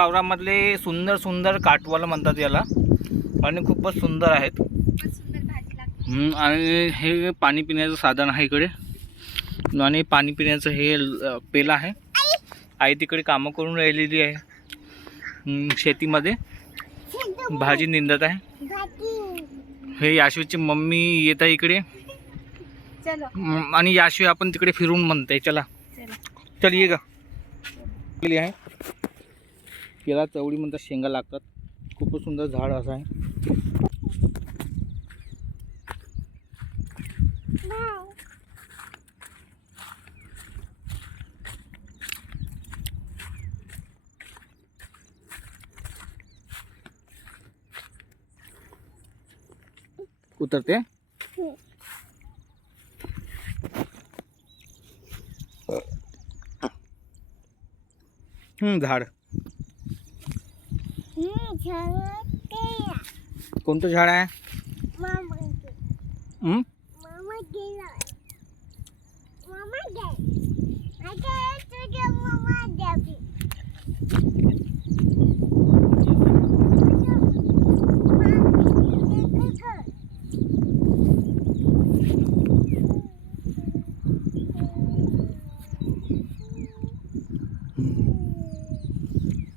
वावरामधले सुंदर सुंदर काटवाला म्हणतात याला. आणि खूपच सुंदर आहेत. आणि हे पाणी पिण्याचं साधन आहे इकडे. आणि पाणी पिण्याचं हे पेला आहे. आई तिकडे कामं करून राहिलेली आहे. शेतीमध्ये. भाजी निंदत आहे. हे याशिवची मम्मी येत आहे इकडे. आणि याशिवाय आपण तिकडे फिरून म्हणते चला. चलो. चल ये गा. केली आहे. केला चवळी म्हणतात शेंगा लागतात. खूपच सुंदर झाड असं आहे. उतरते? झाड. कोणतं झाड आहे हम्म?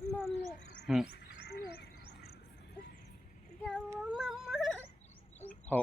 妈妈。嗯。嗯。我妈妈。好。